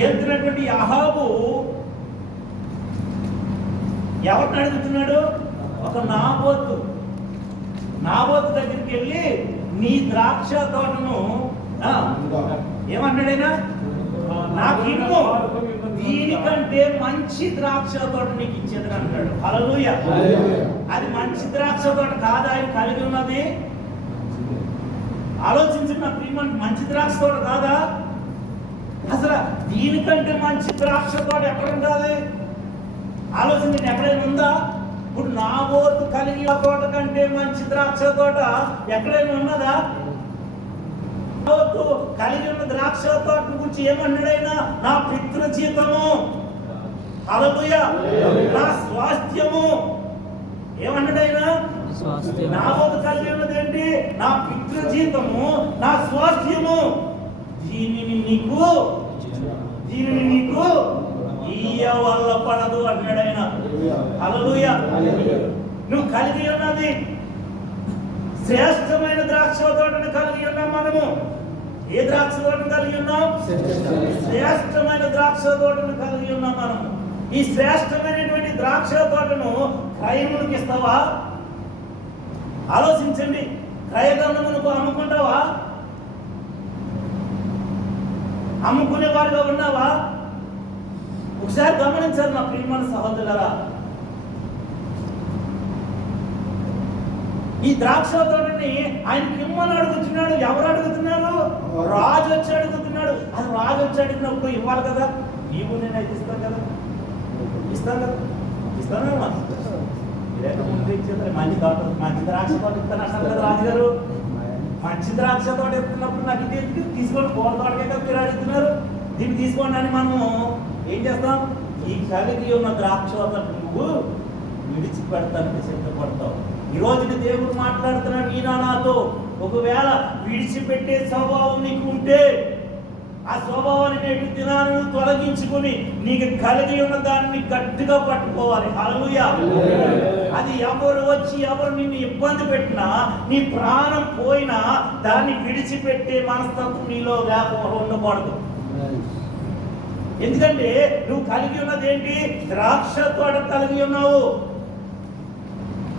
ఏలుతున్నటువంటి అహాబు ఎవరిని అడుగుతున్నాడు? ఒక నాబోతు దగ్గరికి వెళ్ళి నీ ద్రాక్ష తోటను ఏమన్నాడైనా నాకు ఇమ్ము, దీనికంటే మంచి ద్రాక్ష తోట నీకు ఇచ్చేదని అంటాడు. హల్లెలూయా. అది మంచి ద్రాక్ష తోట కాదా ఆయన కలిగి ఉన్నది? ఆలోచించిన ప్రియమైన, మంచి ద్రాక్ష తోట కాదా? అసలు దీనికంటే మంచి ద్రాక్ష తోట ఎక్కడ ఉండాలి? ఆలోచించండి, ఎక్కడైనా ఉందా? ఇప్పుడు నాబోతు కలిగి తోట కంటే మంచి ద్రాక్ష తోట ఎక్కడైనా ఉన్నదా? నాబోతు కలిగి ఉన్న ద్రాక్ష తోట గురించి ఏమన్నాడైనా? నా పితృ జీతము, హల్లెలూయా, నా స్వాస్థ్యము. ఏమన్నాడైనా? నాబోతు కలిగి ఉన్నది ఏంటి? నా పితృ జీతము, నా స్వాస్థ్యము. దీనిని నీకు ఇయ్య వల్ల పడదు అన్నాడైనా. హల్లెలూయా. నువ్వు కలిగి ఉన్నది శ్రేష్టమైన ద్రాక్ష తోటను కలిగి ఉన్నాం. మనము ఏ ద్రాక్ష తోటను కలిగి ఉన్నాం? శ్రేష్టమైన ద్రాక్ష తోటను కలిగి ఉన్నాం మనము. ఈ శ్రేష్టమైనటువంటి ద్రాక్ష తోటను క్రయమునికి ఇస్తావా? ఆలోచించండి. క్రయధనమును అమ్ముకుంటావా? అమ్ముకునే వారిగా ఉన్నావా? ఒకసారి గమనించారు నా ప్రియమైన సహోదరులారా. ఈ ద్రాక్ష తోటని ఆయనకి ఇమ్మని అడుగుతున్నాడు. ఎవరు అడుగుతున్నారు? రాజు వచ్చి అడుగుతున్నాడు. అది రాజు వచ్చి అడిగినప్పుడు ఇవ్వాలి కదా. నీవు నేనైతే ఇస్తాను కదా, ఇస్తాను ముందు ఇచ్చేది. మంచి ద్రాక్ష తోట ఇస్తాను అంటారు కదా రాజుగారు. మంచి ద్రాక్ష తోట ఎత్తున్నప్పుడు నాకు ఇది తీసుకొని కూర తోటకే కదా మీరు అడుగుతున్నారు. దీన్ని తీసుకోండి అని మనము ఏం చేస్తాం? ఈ కలిగి ఉన్న ద్రాక్ష తోట నువ్వు విడిచిపెడతానికి సిద్ధపడతావు. ఈ రోజున దేవుడు మాట్లాడుతున్నాడు ఈయన నాతో. ఒకవేళ విడిచిపెట్టే స్వభావం నీకు ఉంటే ఆ స్వభావాన్ని నేటి దినాలను తొలగించుకుని నీకు కలిగి ఉన్న దాన్ని గట్టిగా పట్టుకోవాలి. హల్లెలూయా. అది ఎవరు వచ్చి ఎవరు నిన్ను ఇబ్బంది పెట్టినా, నీ ప్రాణం పోయినా దాన్ని విడిచిపెట్టే మనస్తత్వం నీలో ఉండకూడదు. ఎందుకంటే నువ్వు కలిగి ఉన్నది ఏంటి? ద్రాక్ష తోట కలిగి ఉన్నావు.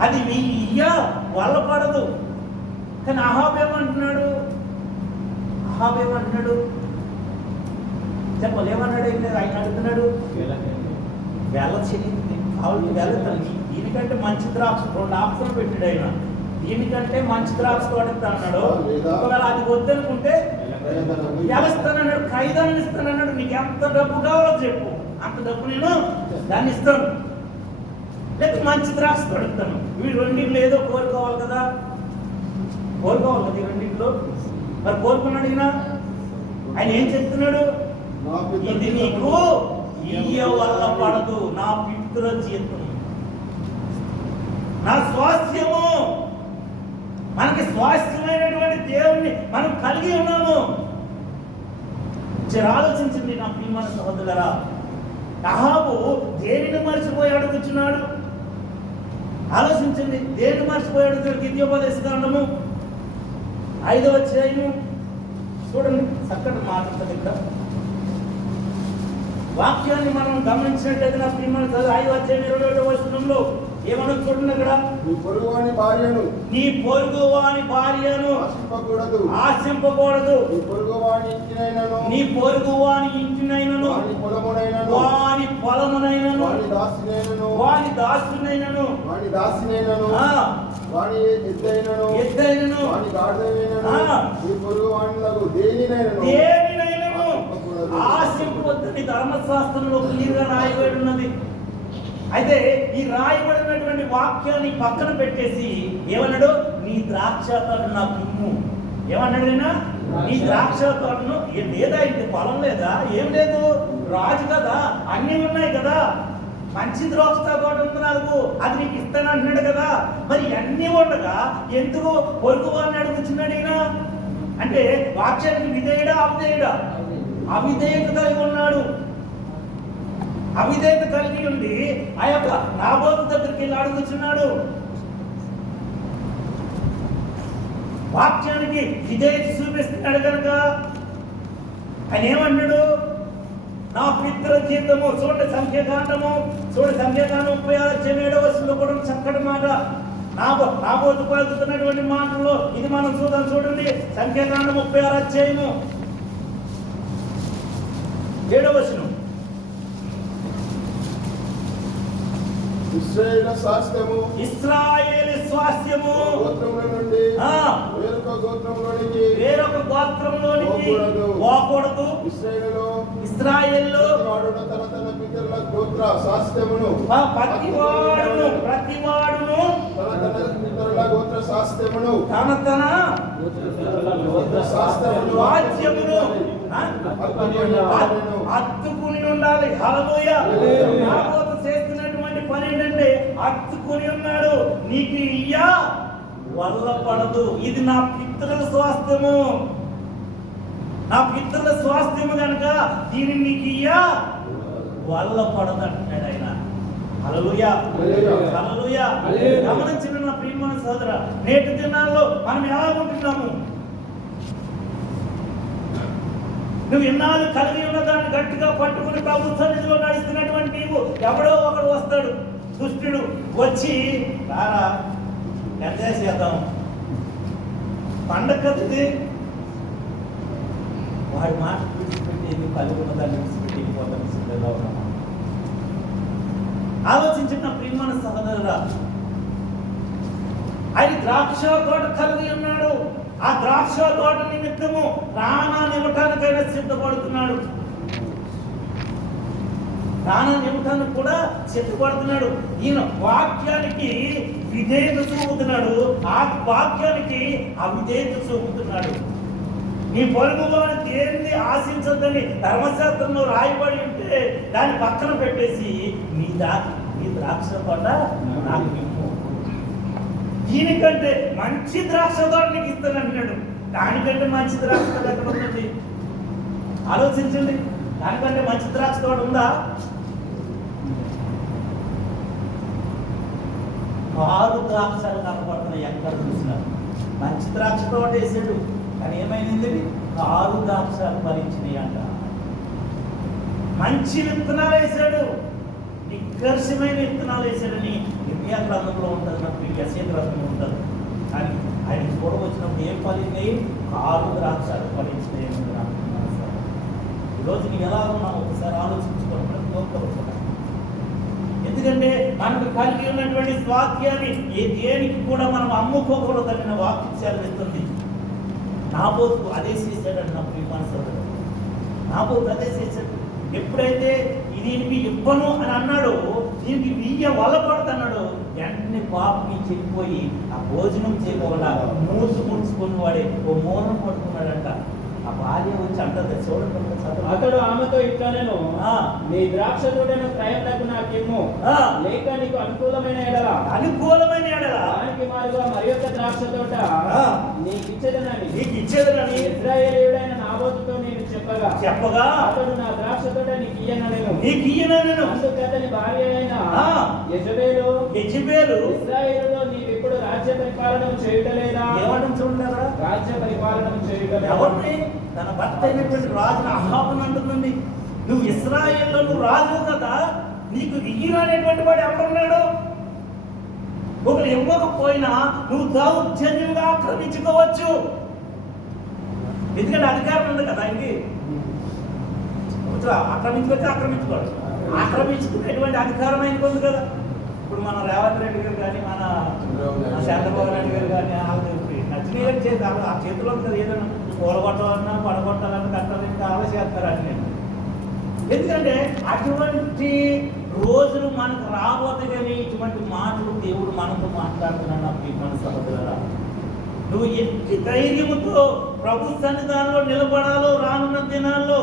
అది నీ ఇయ్య వల్ల పడదు. కానీ అహాబు ఏమంటున్నాడు? చెప్పలేమన్నాడు? ఆయన అడుగుతున్నాడు, వెళ్ళ చెల్లింది కావాలి వెళ్ళతాను. దీనికంటే మంచి ద్రాక్ష, 2 ఆప్షన్లు పెట్టాడు ఆయన. దీనికంటే మంచి ద్రాక్ష తోట అన్నాడు. ఒకవేళ అది వద్దనుకుంటే వెళ్ళిస్తానన్నాడు, ఖైదాన్ని ఇస్తానన్నాడు. నీకు ఎంత డబ్బు కావాలో చెప్పు, అంత డబ్బు నేను దాన్ని ఇస్తాను. లేకపోతే మంచి ద్రాక్ష తోడుతాను. ఇవి రెండింటిలో ఏదో కోరుకోవాలి కదా. ఈ రెండింటిలో మరి కోరుకున్నాడు ఈయన. ఆయన ఏం చెప్తున్నాడు? ఇది నీకు ఇయ్య వల్ల పడదు, నా పితృ జీతం, నా స్వాస్థ్యము. మనకి స్వాస్థ్యమైనటువంటి దేవుణ్ణి మనం కలిగి ఉన్నాము. ఆలోచించండి నా ప్రియమైన సహోదరులారా. అహాబు దేనిని మర్చిపోయి అడుగుతున్నాడు? ఆలోచించండి, దేనిని మర్చిపోయి అడుగుతున్నాడు? ద్వితీయోపదేశకాండము 5వ అధ్యాయము చూడండి, చక్కటి మాట్లాడుతుంది. ఇక్కడ వాక్యాన్ని మనం గమనించినట్లయితే నా ప్రియమైన 5వ అధ్యాయం 21వ వచనంలో ఏమన్నా చూడండి. అక్కడ నీ పొరుగువాని భార్యను ఆశింపకూడదు, నీ పొరుగువాని ఇంటినైనను వాని పొలమునైనను వాని దాసునైనను ఎద్దైనను దేనినైనను ఆశింపవద్దని ధర్మశాస్త్రంలో క్లియర్గా రాయబడి ఉన్నది. అయితే ఈ రాయబడినటువంటి వాక్యాన్ని పక్కన పెట్టేసి ఏమన్నాడు? నీ ద్రాక్ష తోట నాకు ఇమ్ము. ఏమన్నాడు ఆయన? నీ ద్రాక్ష తోటను. లేదా ఇంటి పొలం లేదా? ఏం లేదు, రాజు కదా, అన్నీ ఉన్నాయి కదా. మంచి ద్రాక్ష తోట ఉంది నాకు, అది నీకు ఇస్తాను అంటున్నాడు కదా. మరి అన్నీ ఉండగా ఎందుకు పొరుగు వారిని అడుగుతున్నాడు ఈయన? అంటే వాక్యానికి విధేయుడా అవిధేయుడా? అవిధేయత కలిగి ఉన్నాడు. అవిధేయత కలిగి ఉండి ఆ యొక్క నాబోతు దగ్గరికి వెళ్ళి అడుగుతున్నాడు. వాక్యానికి విధేయత చూపిస్తున్నాడు కనుక ఆయన ఏమన్నాడు? నా పితృ జీవితము. చూడండి సంఖ్యాకాండము 36 కూడా చక్కటి మాట. నాబోతు పలుకుతున్నటువంటి మాటల్లో ఇది మనం చూడండి. సంఖ్యాకాండం 36 7 ఇశ్రాయేలు స్వాస్థ్యము గోత్రముల నుండి వేరొక గోత్రంలోనికి పోకూడదు. ఇశ్రాయేలు తన పితరుల గోత్ర స్వాస్థ్యమును ప్రతివాడును తన పితరుల గోత్ర స్వాస్థ్యమును తన రాజ్యమును అత్తుకుని ఉండాలి. హల్లెలూయా. నాబోతు చేస్తున్నటువంటి పని ఏంటంటే అత్తుకుని ఉన్నాడు. నీకు ఇయ్యా వల్ల పడదు. ఇది నా పితరుల స్వాస్థ్యము, నా పితరుల స్వాస్థ్యము కనుక దీన్ని నీకు ఇయ్యా వల్ల పడదు అంటున్నాడు ఆయన. హల్లెలూయా, హల్లెలూయా. గమనించిన నా ప్రియమైన సోదరా, నేటి దినాల్లో మనం ఎలా ఉంటున్నాము? నువ్వు ఎన్నాళ్ళు కలిగి ఉన్న దాన్ని గట్టిగా పట్టుకుని ప్రభు సన్నిధిలో నడుస్తున్నటువంటి నీవు, ఎవడో ఒకడు వస్తాడు దుష్టుడు వచ్చి, రారా ఎంజాయ్ చేద్దాం, పండగ కదిది, వాడి మాట విడిచిపెట్టి కలిగి ఉన్న దాన్ని విడిచిపెట్టి వెళ్ళిపోతాం సిద్ధంగా ఉన్నాం. ఆలోచించిన ప్రియమైన సహోదరుడా, ఆయన ద్రాక్ష తోట కలిగి ఉన్నాడు. ఆ ద్రాక్ష తోట నిమిత్తము ప్రాణాన్ని ఇవ్వటానికైనా సిద్ధపడుతున్నాడు. ప్రాణాన్ని ఇవ్వటానికి కూడా సిద్ధపడుతున్నాడు. ఈయన వాక్యానికి విధేయత చూపుతున్నాడు, ఆ వాక్యానికి అవిధేయత చూపుతున్నాడు. నీ పొరుగులో దేన్ని ఆశించొద్దని ధర్మశాస్త్రంలో రాయబడి ఉంటే దాన్ని పక్కన పెట్టేసి నీ ద్రాక్ష తోట నాకు ఇవ్వు, దీనికంటే మంచి ద్రాక్ష తోట నీకు ఇస్తానంటున్నాడు. దానికంటే మంచి ద్రాక్ష తోట ఎక్కడ ఉంటుంది? ఆలోచించండి. దానికంటే మంచి ద్రాక్ష తోట ఉందా? కారు ద్రాక్షలు కనపడుతున్నాయి ఎక్కడ చూసినా. మంచి ద్రాక్ష తోట వేసాడు, కానీ ఏమైంది? కారు ద్రాక్షలు ఫలించినాయి అంట. మంచి విత్తనాలు వేసాడు, నిష్కర్షమైన విత్తనాలు వేసాడని నిర్ణయ గ్రంథంలో ఉంటుంది, నాకు యెషయా గ్రంథంలో ఉంటుంది. కానీ ఆయన కూడా వచ్చినప్పుడు ఏం ఫలించాయి? కారు ద్రాక్షలు ఫలించినాయి. ఈరోజు నీవు ఎలా ఉన్నావు ఒకసారి ఆలోచించుకోవాలి ప్రతి ఒక్కరు. ఎందుకంటే మనకు కలిగి ఉన్నటువంటి వాక్యాన్ని ఏ దేనికి కూడా మనం అమ్ముకోకూడదని వాక్యం సెలవిస్తుంది. నాబోతు అదే చేశాడు. నా ప్రియమైన సోదరుడు, నాబోతు అదే చేశాడు. ఎప్పుడైతే దీనికి ఇవ్వను అని అన్నాడో, దీనికి వియ్య వలపడుతున్నాడు, వెంటనే పాపకి చెడిపోయి ఆ భోజనం చేయకుండా మూసుకొని వాడే ఓ మూలం పడుకున్నాడంట. ఆ భార్య వచ్చి అంటది, చూడండి అతడు ఆమెతో ఇట్లా, నేను నీ ద్రాక్ష తోటను క్రయమునకు నాకేమో, లేక నీకు అనుకూలమైన ఎడల దానికి మారుగా మరి యొక్క ద్రాక్ష తోట నీకు ఇచ్చేదనని ఇశ్రాయేలీయుడైన నాబోతుతో నేను చెప్పగా అతడు నా ద్రాక్ష తోట నీకు ఇయ్యనను. అందుకు అతని భార్య అయిన యెజబేలు ఇశ్రాయేలులో నీవు ఇప్పుడు రాజ్య పరిపాలన చేయటలేదా? రాజ్య పరిపాలన చేయటలేదా? తన భర్త అయినటువంటి రాజును అహాబుని అంటుందండి, నువ్వు ఇశ్రాయేల్లో నువ్వు రాజు కదా, నీకు ఇయ్యననేటువంటి వాడు ఎవరున్నాడు? ఒకరు ఇవ్వకపోయినా నువ్వు దౌర్జన్యంగా ఆక్రమించుకోవచ్చు. ఎందుకంటే అధికారం ఉంది కదా ఆయనకి. ఆక్రమించుకోవచ్చు. ఆక్రమించుకునేటువంటి అధికారం ఆయనకు ఉంది కదా. ఇప్పుడు మన రేవంత్ రెడ్డి గారు కానీ, మన చంద్రబాబు నాయుడు గారు కానీ, నచ్చినవి చేసి ఆ చేతిలో ఉంది కదా. ఏదైనా కూడగొట్టాలన్నా పడగొట్టాలన్నా కట్టాలని ఆలోచిస్తారు అన్ని. ఎందుకంటే అటువంటి రోజులు మనకు రాబోతే కానీ ఇటువంటి మాటలు దేవుడు మనతో మాట్లాడుతున్నాడు. నా ప్రియమైన సహోదరులారా, నువ్వు ఎట్టి ధైర్యముతో ప్రభు సన్నిధానంలో నిలబడాలో రానున్న దినాల్లో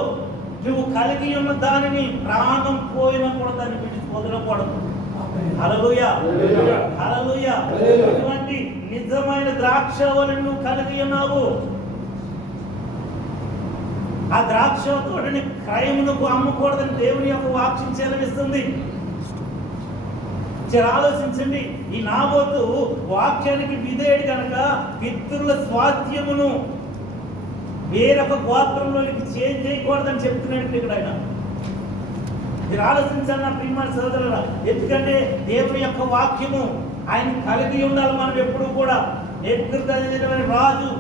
నువ్వు కలిగి ఉన్న దానిని ప్రాణం పోయినా కూడా దాన్ని విడిచి వదలకూడదు. హల్లెలూయా, హల్లెలూయా. ఇటువంటి నిజమైన ద్రాక్ష వలన నువ్వు కలిగి ఉన్నావు. ఆ ద్రాక్ష తోటని క్రయమునకు అమ్మకూడదని దేవుని యొక్క వాక్యం సెలవిస్తుంది. ఆలోచించండి. ఈ నాబోతు వాక్యానికి విధేయుడు కనుక పితరుల స్వాస్థ్యమును వేరొక గోత్రంలోనికి చేంజ్ చేయకూడదని చెప్తున్నాడు ఇక్కడ ఆయన. మీరు ఆలోచించండి నా ప్రియమైన సోదరుల, ఎందుకంటే దేవుని యొక్క వాక్యము ఆయన కలిగి ఉండాలి. మనం ఎప్పుడు కూడా నెబుకద్నెజరు రాజు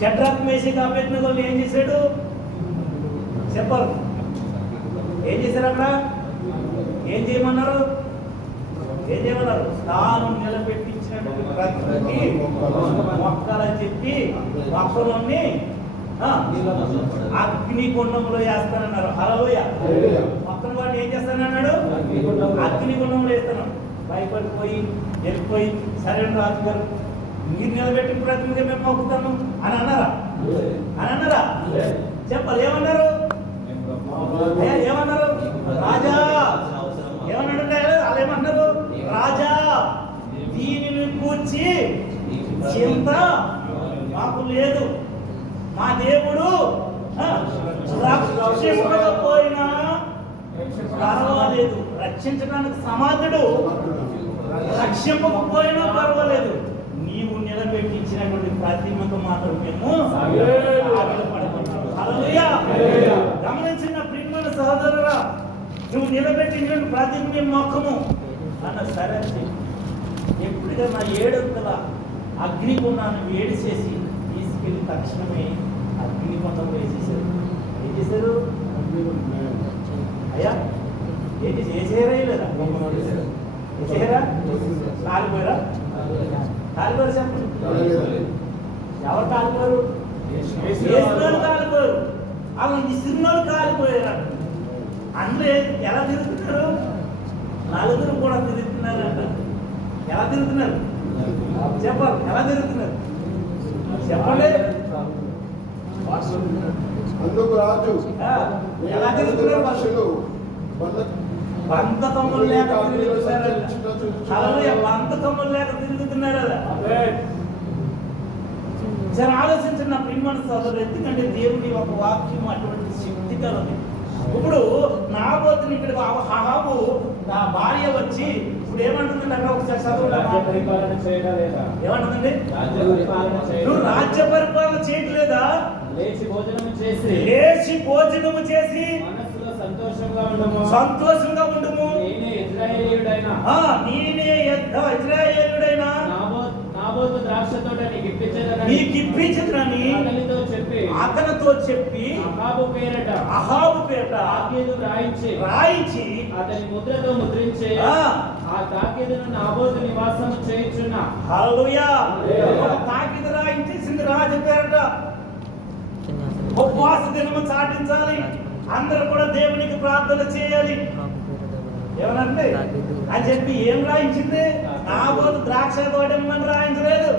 షడ్రక్ మేషక్ అబేద్నెగోలు ఏం చేశాడు చెప్పరు? ఏం చేశారు? అక్కడ ఏం చేయమన్నారు? ఏం చేయమన్నారు? తాను నిలబెట్టించినటువంటి ప్రతికి మొక్కలని చెప్పి మొక్కలన్నీ అగ్ని గుండంలో వేస్తానన్నారు. హల్లెలూయా. మొక్కల వాడు ఏం చేస్తానన్నాడు? అగ్ని గుండంలో వేస్తాను. భయపడిపోయి వెళ్ళిపోయి సరైన రాజు గారు మీరు నిలబెట్టిన ప్రతినిధి మేము మొక్కుతాము అని అన్నారా? అని అన్నారా? చెప్పాలి. ఏమన్నారు? ఏమన్నారు? రాజా ఏమన్నాడు? వాళ్ళు ఏమన్నారు? రాజా దీనిని కూర్చి చింత మాకు లేదు, మా దేవుడు రక్షించకపోయినా పర్వాలేదు, రక్షించడానికి సమాధుడు, రక్షింపకపోయినా పర్వాలేదు, నీవు నిలబెట్టించినటువంటి ప్రతిమకు మాత్రం మేము హల్లెలూయా. గమనించిన ప్రియమైన సహోదరురా, నువ్వు నిలబెట్టిన ప్రతిమ మేము మొక్కము అన్న. సరే ఎప్పుడుగా నా 7 అగ్నిగుండాన్ని వేడి చేసి తీసుకెళ్లి తక్షణమే అగ్నిగుండం వేసేసారు. ఏం చేశారు? అయ్యా ఏంటి చేసేరా? లేదా చేసేరా? కాలిపోయారా? కాలిపోయారు చెప్పండి. ఎవరు కాలిపోయారు? కాలిపోయారు. వాళ్ళు ఇసిరినోళ్ళు కాలిపోయారు. అందులో ఎలా తిరుగుతున్నారు? 4 కూడా తిరుగుతున్నారంట. ఎలా తిరుగుతున్నారు చెప్పాలి? ఎలా తిరుగుతున్నారు చెప్పండి. అందుకు రాజు ఎలా తిరుగుతున్నారు? బంధకములు లేక తిరుగుతున్నారు. బంధకములు లేక తిరుగుతున్నారు. జర ఆలోచించిన నా ప్రియమైన సోదరులు, ఎందుకంటే దేవుని ఒక వాక్యం అటువంటి శక్తి కలది. ఇప్పుడు నాబోతుని ఇక్కడ అహాబు నా భార్య వచ్చి ఇప్పుడు ఏమంటుందండి? అక్కడ ఒకసారి చదువు. ఏమంటుందండి? నువ్వు రాజ్య పరిపాలన చేయట్లేదా? లేచి భోజనము చేసి సంతోషంగా ఉండము. నేనే ఇశ్రాయేలీయుడైన నాబోతు ద్రాక్ష తోట నీకు ఇప్పించదని అతనితో చెప్పి అహాబు పేరట తాకీదు రాయించి అతని ముద్రతో ముద్రించి ఆ తాకీదును నాబోతు నివాసం చేయించున్న. హల్లెలూయా. తాకీదు రాయించేసింది రాజు పేరట. ఉపవాస దినము చాటించాలి, అందరూ కూడా దేవునికి ప్రార్థన చేయాలి. ఏమనంటే అని చెప్పి ఏం రాయించింది? నాబోతు ద్రాక్ష తోటమని రాయించలేదు.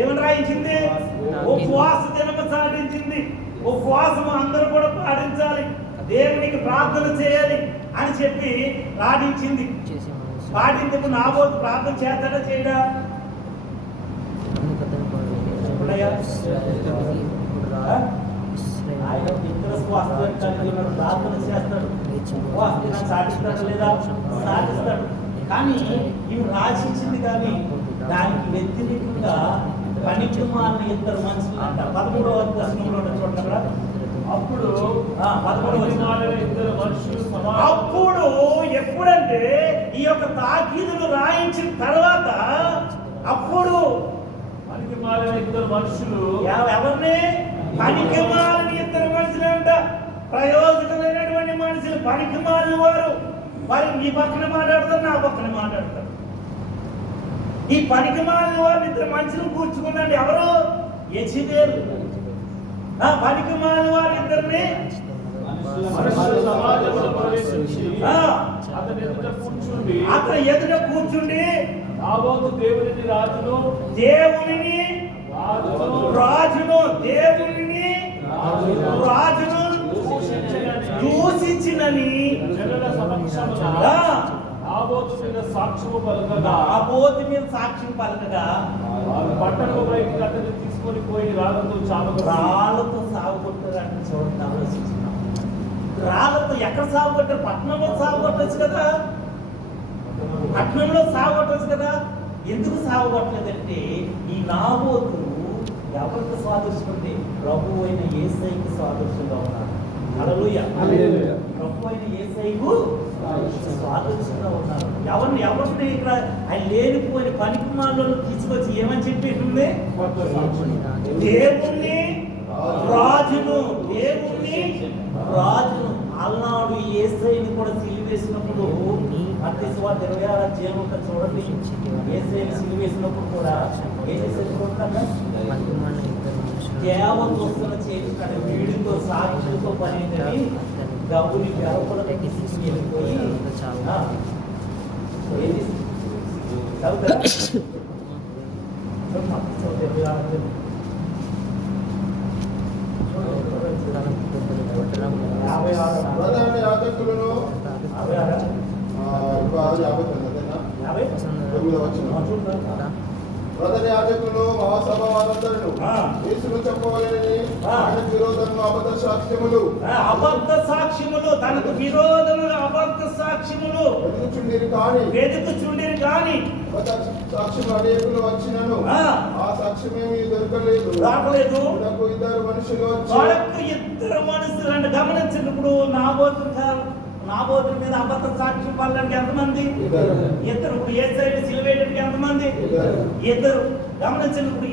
ఏమని రాయించింది? ఉపవాస దినము చాటించింది. ఉపవాసము అందరూ కూడా పాటించాలి, దేవునికి ప్రార్థన చేయాలి అని చెప్పి పాటించింది. పాటించకు నాబోతు ప్రార్థన చేస్తాడా చేయడా? ఆయన ఇతర స్వాస్థ్యం ప్రార్థన చేస్తాడు, ఉపవాసం సాధిస్తాడు లేదా? సాధిస్తాడు. కానీ ఇవి రాసించింది కానీ దానికి వ్యతిరేకంగా పనికిమాలిన 2 మనుషులు అంట. 13వ వచనంలో చూడండి. అప్పుడు 13వ వచనం, అప్పుడు ఎప్పుడంటే ఈ యొక్క తాకీదులు రాయించిన తర్వాత అప్పుడు పనికిమాలిన 2 మనుషులు ఎవరిని? పనికిమాలిన 2 మనుషులు అంట. ప్రయోజనమైనటువంటి మనుషులు పనికిమాలిన వారు. వారు నీ పక్కన మాట్లాడతారు, నా పక్కన మాట్లాడతారు. ఈ పనికిమాలిన వారిని 2 మనుషులు కూర్చుకున్నాడు. ఎవరు? యెజెబెలు. పనికిమాలిన వారి 2ని అతని ఎదుట కూర్చుండి నాబోతు దేవుని రాజును దూషించినని జనుల సమక్షమున నాబోతు మీద సాక్ష్యం పలకగా వారు పట్టణము బయటికి అతన్ని తీసుకొని పోయి రాళ్లతో సాగుకొట్టారంటే చూడండి. ఆలోచించుకున్నాం. రాళ్లతో ఎక్కడ సాగుకొట్టారు? పట్టణంలో సాగుకొట్టచ్చు కదా. పట్టణంలో సాగుకొట్టచ్చు కదా. ఎందుకు సాగుకొట్టలేదంటే ఈ నాబోతు ఎవరికి సాదృశ్యం? ప్రభు అయిన యేసయ్యకి సాదృశ్యంగా ఉన్నాడు. హల్లెలూయా. హల్లెలూయా. ప్రభు అయిన యేసయ్యకు స్వాగతిస్తూ ఉన్నారు. ఎవరిని ఇక్కడ ఆయన లేనిపోయిన పనికిమాలను తీసుకొచ్చి ఏమని చెప్పేటుంది? దేవుణ్ణి రాజును, దేవుణ్ణి రాజును. అల్లాడు యేసయ్యని కూడా సిలువేసినప్పుడు మత్తయి సువార్త 26వ అధ్యాయం చూడండి. యేసయ్యని సిలువేసినప్పుడు కూడా ఏం చేసేది? దేవదూతలు చేసిన వీడితో సాక్షులతో పని ఏంటని గబ్బుని వెలపలకు తీసుకెళ్ళిపోయి ప్రధాన యాజకులను 9వ వచనం. ప్రధాన యాజకులను మహాసభ వారందరూ యేసును చెప్పవలెనని ఆయనకు విరోధంగా అబద్ధ సాక్ష్యములు తనకు విరోధముగా అబద్ధ సాక్ష్యములు వెతుకుచుండిరి కానీ సాక్ష్యం అనేకులు వచ్చినను ఆ సాక్ష్యమేమీ దొరకలేదు. ఇద్దరు మనుషులు అంటే గమనించినప్పుడు నాబోతుల మీద అబద్ధ సాక్ష్యం పడడానికి ఎంతమంది? ఇద్దరు. ఇప్పుడు యేసయ్యని సిలువేయడానికి ఎంతమంది? ఇద్దరు. గమనించినప్పుడు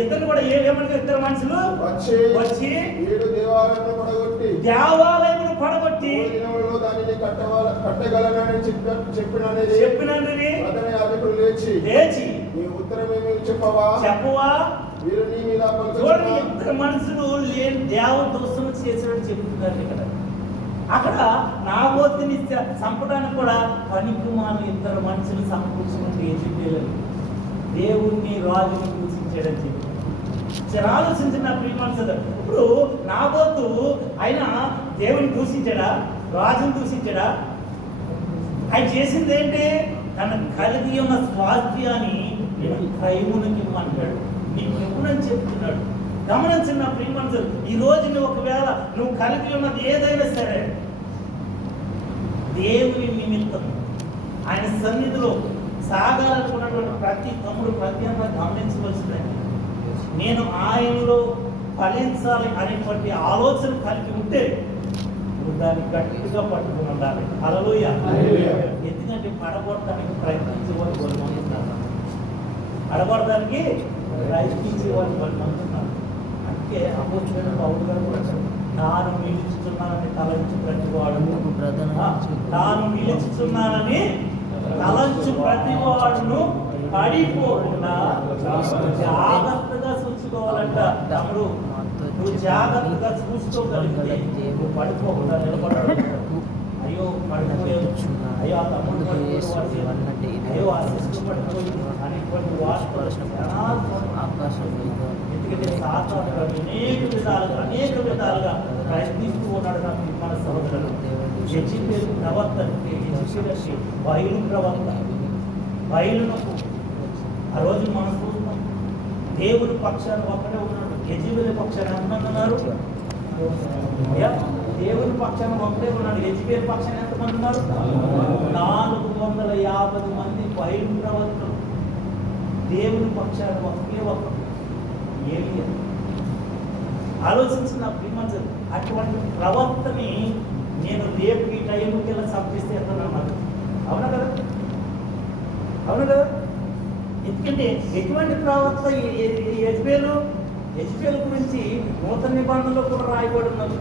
ఇద్దరు కూడా ఏమంటే ఇద్దరు మనుషులు వచ్చి దేవాలయమును పడగొట్టి దానిని కట్టగలనని చెప్పినది లేచి నీ ఉత్తరమేమి చెప్పవా వీరు నీ మీద చూడండి. ఇద్దరు మనుషులు లేని దేవదూషణ చేసినట్టు చెబుతున్నారు ఇక్కడ. అక్కడ నాబోతుని చంపడానికి కూడా పనికిమాలిన ఇద్దరు మనుషులు సమకూర్చుకుంటే యెజబెలు దేవుణ్ణి రాజుని దూషించాడని చెప్పి ఆలోచించిన ప్రియమనుషులు. ఇప్పుడు నాబోతు ఆయన దేవుని దూషించాడా? రాజుని దూషించాడా? ఆయన చేసింది ఏంటి? తన కలిగి ఉన్న స్వాస్థ్యాన్ని నేను కైమునికి ఇవ్వమంటాడు, నీకు ఇవ్వనని చెప్తున్నాడు. గమనించిన ప్రియమనుషులు, ఈ రోజు నువ్వు ఒకవేళ నువ్వు కలిగి ఉన్నది ఏదైనా సరే దేవుని నిమిత్తం ఆయన సన్నిధిలో సాగాలనుకున్నటువంటి ప్రతి తమ్ముడు ప్రతి అమ్మ గమనించవలసిందే. నేను ఆయనలో ఫలించాలి అనేటువంటి ఆలోచన కలిగి ఉంటే నువ్వు దాన్ని గట్టిగా పట్టుకుని ఉండాలి. హల్లెలూయా. ఎందుకంటే పడగొట్టడానికి ప్రయత్నించే వాళ్ళు కొంతమంది, పడగొట్టడానికి ప్రయత్నించే వాళ్ళు కొంతమంది. అందుకే అపోస్తులైన పౌలు గారు కూడా తాను నిలుచుతున్నానని తలంచు ప్రతివాడును, తాను నిలుచుతున్నానని తలంచు ప్రతివాడును పడిపోకుండా జాగ్రత్తగా చూసుకోవాలంట. తమ్ముడు, నువ్వు జాగ్రత్తగా చూసుకోగలిగితే నువ్వు పడిపోకుండా నిలబడాలి. అయ్యో పడిపోయావు, అయ్యో ఆ తమ్ముడు పడిపోయి, అయ్యో ఆ సిస్టర్ పడిపోయి అనేటువంటి ఎందుకంటే సాతానుడు అనేక విధాలుగా ప్రయత్నిస్తూ ఉన్నాడు. మన సహోదరులు యెజబెలు ప్రవక్త బయలు ప్రవక్త, బయలునకు ఆ రోజు మనం చూస్తున్నాం. దేవుని పక్షాన ఒక్కడే ఉన్నాడు. యెజబెలు పక్షాన ఎంతమంది ఉన్నారు? దేవుని పక్షాన ఒక్కడే ఉన్నాడు. యెజబెలు పక్షాన ఎంతమంది ఉన్నారు? 450 మంది బయలు ప్రవక్తలు. దేవుని పక్షాన ఒకే ఒక్కడు ఏలియా. ఆలోచించిన ప్రియమంతులు, అటువంటి ప్రవక్తని నేను రేపు ఈ టైంకి ఇలా సంపిస్తే ఎంతనన్నారు? అవునా కదా? అవును కదా? ఎందుకంటే ఎటువంటి ప్రవక్త యెజబెలు గురించి నూతన నిబంధనలో కూడా రాయబడి ఉన్నది.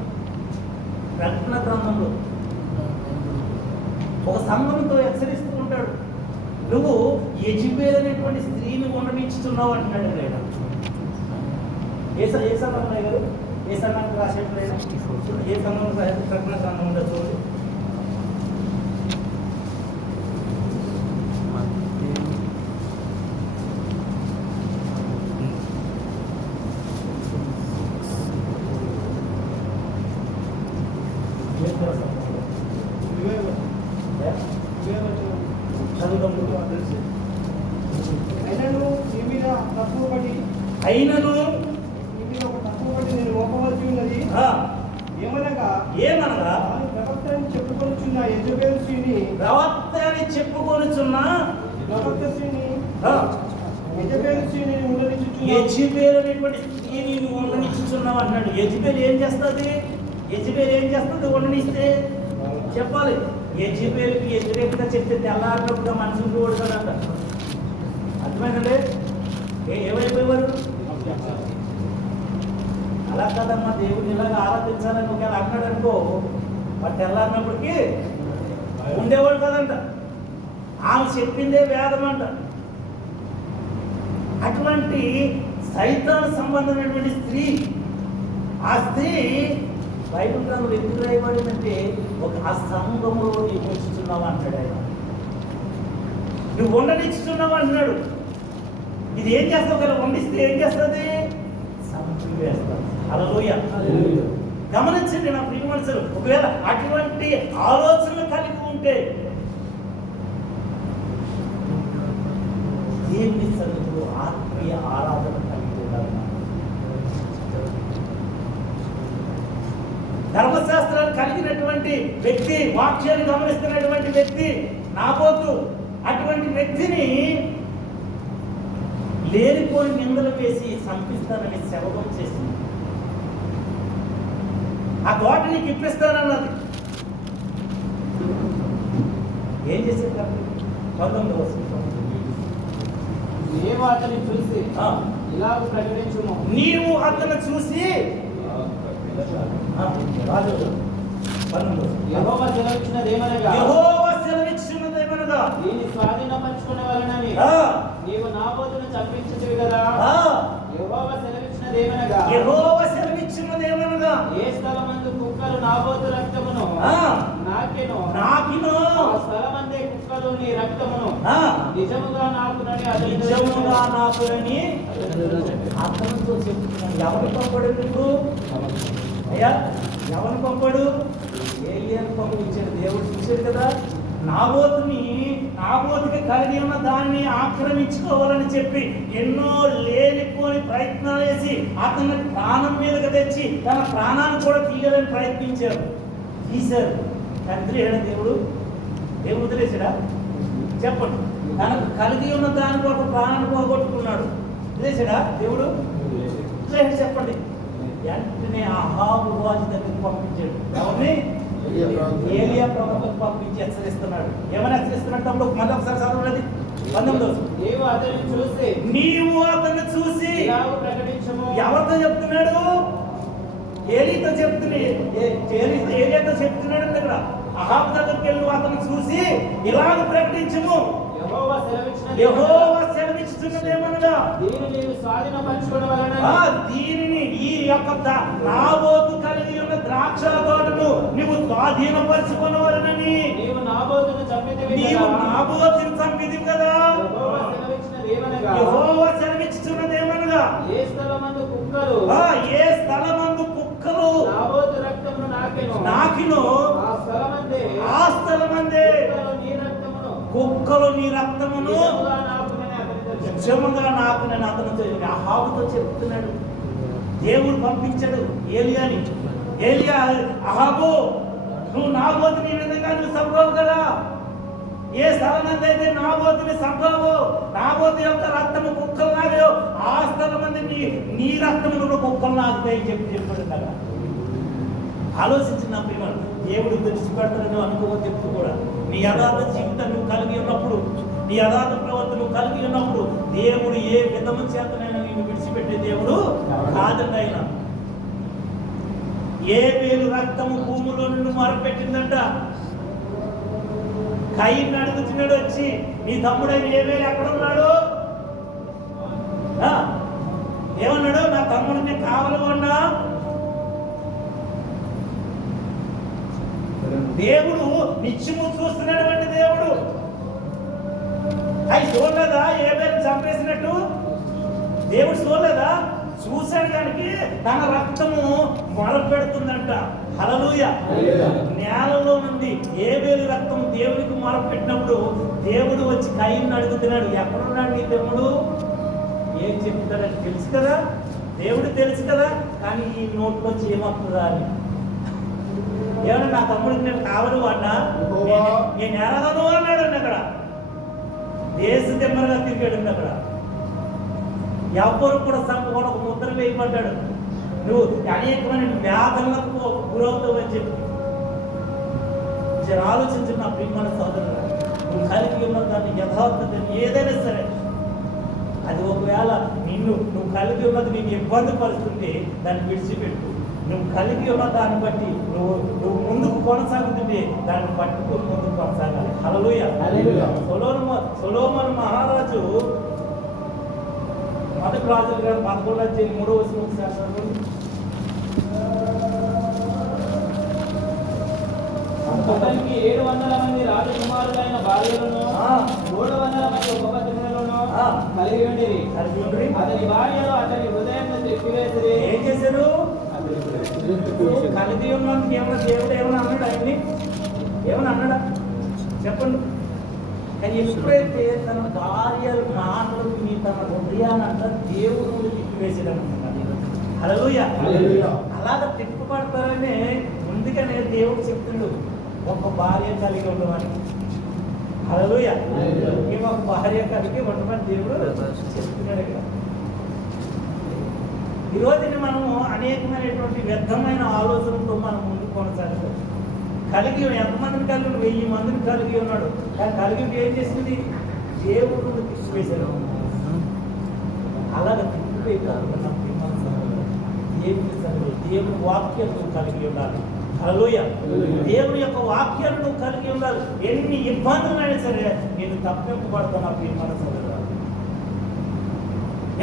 ప్రకటన గ్రంథంలో ఒక సంఘంతో హెచ్చరిస్తూ ఉంటాడు, నువ్వు యెజబెలు అనేటువంటి స్త్రీని ఉండనిచ్చుతున్నావు అంటున్నాడు. ఆయన ఏ సంఘం గారు ఏ సంఘానికి రాసేట్లేదు? ఏ సంఘం ప్రకటన గ్రంథం ఉందో చూడండి. అయినను ఏమనగా ప్రవక్త అని చెప్పుకొనుచున్న యెజబెలు అనేటువంటి స్త్రీని ఉండనిచ్చుచున్నావు అన్నాడు. యెజబెలు ఏం చేస్తుంది? యెజబెల్ ఏం చేస్తుంది? ఉండనిస్తే చెప్పాలి. యెజబెల్కి వ్యతిరేకంగా చెప్తే తెల్లారినప్పుడుగా మనుషులు ఓడతాడంట. అర్థమైందండి? ఏమైపోయేవారు? అలా కదమ్మా, దేవుడిని ఇలాగ ఆరాధించాలని ఒకవేళ అన్నాడు అనుకో, వాడు తెల్లారినప్పటికీ ఉండేవాడు కదంట. ఆమె చెప్పిందే వేదం అంట. అటువంటి సైతాన్ సంబంధమైనటువంటి స్త్రీ, ఆ స్త్రీ బైబిల్ గ్రంథంలో ఎందుకు రాయబడిందంటే ఒక ఆ సంఘములో నీవు ఉంచుతున్నావు అంటాడు ఆయన. నువ్వు ఉండనిచ్చుతున్నావు అంటున్నాడు. ఇది ఏం చేస్తావు కదా? వండిస్తే ఏం చేస్తుంది? సంపివేస్తావు. హల్లెలూయా. గమనించండి నా ప్రియ మనుషులు, ఒకవేళ అటువంటి ఆలోచనలు కలిగి ఉంటే దేవుని సన్నిధిలో ఆత్మీయ ఆరాధన కలిగి ఉండాలి. ధర్మశాస్త్రాలు కలిగినటువంటి వ్యక్తి, వాక్యాన్ని గమనిస్తున్నటువంటి వ్యక్తి నాబోతు, అటువంటి వ్యక్తిని లేనిపోని నిందలు వేసి చంపిస్తానని శపథం చేసింది. ఆ తోట నీకు ఇప్పిస్తానన్నది. ఏం చేసేది కాబట్టి 19వ వచనం, నీవు అతన్ని చూసి ఇలా ప్రకటించుము. నీవు అతను చూసి రాజు 19 యెహోవా సెలవిచ్చినదేమనగా, యెహోవా సెలవిచ్చినదేమనగా, దీన్ని స్వాధీనపరచుకునేవాలనని నీవు నాబోతును చంపించితివి కదా. యెహోవా సెలవిచ్చినదేమనగా, యెహోవా సెలవిచ్చినదేమనగా, ఏ స్థలమందు కుక్కలు నాబోతు రక్తమును నాకెను, ఆ స్థలమందే కుక్కలు నీ రక్తమును నిజముగా నాకునని నిజముగా నాకునని అతనితో చెప్తున్నాను. ఎవరు పంపడు? నీకు అయ్యా ఎవరు పంపడు? ఏలియాను పంపించాడు. దేవుడు చూశాడు కదా, నాబోతుకి కలిగి ఉన్న దాన్ని ఆక్రమించుకోవాలని చెప్పి ఎన్నో లేనిపోని ప్రయత్నాలు చేసి అతన్ని ప్రాణం మీదకి తెచ్చి తన ప్రాణాన్ని కూడా తీయాలని ప్రయత్నించారు. తీశారు. తండ్రి దేవుడు వదిలేసాడా? చెప్పండి. తనకు కలిగి ఉన్న దాని కొరకు ప్రాణాన్ని పోగొట్టుకున్నాడు. వదిలేసాడా దేవుడు? చెప్పండి. వెంటనే అహాబు రాజు దగ్గరికి పంపించాడు. ఎవరిని? ఏలియా ప్రభుత్వం పంపించి హెచ్చరిస్తున్నాడు. ఏమని హెచ్చరిస్తున్నాడు? తమ్ముడు మళ్ళీ ఒకసారి చదవలేదు. 19 నీవు అతన్ని చూసి ప్రకటించము. ఎవరితో చెప్తున్నాడు? ఏలియాతో చెప్తున్నాడు. ఇక్కడ అహాబు దగ్గరికి వెళ్ళి అతను చూసి ఇలాగ ప్రకటించము. యెహోవా సెలవిచ్చుచున్నదేమనగా, దీనిని ఈ యొక్క నాబోతు కలిగి ఉన్న ద్రాక్ష తోటను నీవు స్వాధీనపరచుకునవలెనని. నీవు నాబోతుని చంపితివి కదా. యెహోవా సెలవిచ్చుచున్నదేమనగా, ఏ స్థలమందు కుక్కలు నాబోతు రక్తమును నాకిను, ఆ స్థలమందే కుక్కలు నీ రక్తమును నిజముగా నాకునని అతను అహాబుతో చెప్తున్నాడు. దేవుడు పంపించాడు ఏలియాని. ఏలియా, అహాబు నువ్వు నాబోతుని ఈ విధంగా నువ్వు చంపావు కదా. ఏ స్థలమందైతే నాబోతుని చంపావు, నాబోతు యొక్క రక్తము కుక్కలు నాగాయో ఆ స్థలమంది నీ రక్తము కూడా కుక్కలు నాగుతాయని చెప్పాడు కదా. ఆలోచించిన ప్రేమ, దేవుడు తెచ్చిపెడతాడని అనుకోవద్దు. ఎప్పుడు కూడా నీ యథార్థ జీవితం నువ్వు కలిగి ఉన్నప్పుడు, నీ యథార్థ ప్రవర్తన నువ్వు కలిగి ఉన్నప్పుడు దేవుడు ఏ విధము చేతనైనా నిన్ను విడిచిపెట్టే దేవుడు కాదండి. ఆయన ఏబేలు రక్తము భూమిలో నిన్ను మొరపెట్టిందంట. కయీను అడుగుతున్నాడు వచ్చి, నీ తమ్ముడైన ఏబేలు ఎక్కడున్నాడు? ఏమన్నాడు? నా తమ్ముడిని కావాలన్నా. దేవుడు నిత్యము చూస్తున్నటువంటి దేవుడు. అవి చూడలేదా ఏబేలు చంపేసినట్టు? దేవుడు చూడలేదా? చూశాడు. దానికి తన రక్తము మొరపెడుతుందంట. హల్లెలూయా. నేలలో నుండి ఏబేలు రక్తం దేవునికి మొరపెట్టినప్పుడు దేవుడు వచ్చి కయీను అడుగుతున్నాడు, ఎక్కడున్నాడు నీ తమ్ముడు? ఏం చెప్తాడని తెలుసు కదా, దేవుడు తెలుసు కదా. కానీ ఈ నోట్లోంచి ఏమవుతుందా అని, ఏమన్నా నా తమ్ముడికి నేను కావను అన్నా, నేను ఎరగను అన్నాడు. అక్కడ దేశ తెమ్మరగా తిరిగాడు. అక్కడ ఎవ్వరు కూడా సంపూర్ణ ఒక ముద్ర వేయబడ్డాడు. నువ్వు అనేకమైన వ్యాధులకు గురవుతావు అని చెప్పి ఆలోచించిన నా ప్రియమైన సోదరుడు, నువ్వు కలిగి ఉన్న దాన్ని యథార్థత ఏదైనా సరే, అది ఒకవేళ నువ్వు కలిగి ఉన్నది నీకు ఇబ్బంది పరుస్తుంటే దాన్ని విడిచిపెట్టు. నువ్వు కలిగి ఉన్న దాన్ని బట్టి నువ్వు ముందుకు కొనసాగుతుంటే దాన్ని పట్టుకుని ముందుకు కొనసాగాలి. హల్లెలూయా. సొలొమోను మహారాజు మొదటి రాజులు గారు 11:3 ఒకసారి అతనికి 700 మంది రాజకుమారులైన భార్యలను 300 మంది ఉపపత్నులను కలిగి ఉండిరి. అతని భార్యలు అతని హృదయం త్రిప్పివేసిరి. ఏం చేశారు? కలిగి ఉన్నందుకు ఏమన్నా దేవుడు ఏమన్నా అన్నాడు? ఆయన్ని ఏమన్నా అన్నాడా? చెప్పండి. కానీ ఎప్పుడైతే తన భార్యలు మాటలు మీ తన హృదయాన్ని అంతా దేవుడు తిప్పివేసేయడం. హల్లెలూయా. అలాగ తిప్పబడతారనే ముందుగానే దేవుడు చెప్తుండు, ఒక భార్య కలిగి ఉండమని. హల్లెలూయా. ఒక భార్య కలిగి ఉండమని దేవుడు చెప్తున్నాడు కదా. ఈ రోజుని మనము అనేకమైనటువంటి వ్యర్థమైన ఆలోచనతో మనం ముందుకు కొనసాగుతాం. కలిగి ఎంతమందిని కలిగి 1000 మందిని కలిగి ఉన్నాడు. కానీ కలిగి ఏం చేసింది? దేవుడు తిప్పివేశాడు. అలాగ తిప్పివేయకుండా దేవుని వాక్యాలు కలిగి ఉండాలి. హల్లెలూయా. దేవుని యొక్క వాక్యాలు నువ్వు కలిగి ఉండాలి. ఎన్ని ఇబ్బందులైనా సరే నేను తప్పింపబడతాను ప్రియమైన సోదరుడు.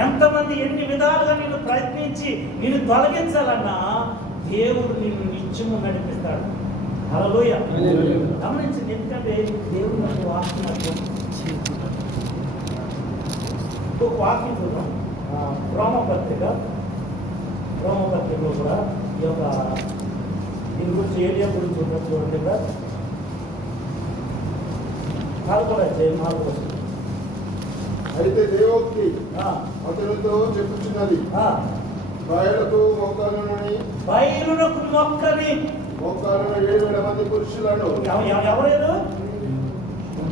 ఎంతమంది ఎన్ని విధాలుగా నిన్ను ప్రయత్నించి నిన్ను తొలగించాలన్నా దేవుడు నిన్ను నిత్యము నడిపిస్తాడు. హల్లెలూయా. గమనించండి, ఎందుకంటే దేవుని యొక్క వాక్యం ఒక వాక్యం చూద్దాం. రోమపత్రికలో కూడా ఈ యొక్క దీని గురించి ఏరియా గురించి ఉన్నది చూడండి. కదా 4 అయితే దేవోక్తి అతనితో చెప్పుచున్నది, బయలుకు మొక్కలని 7,000 మంది పురుషులను. ఎవరు?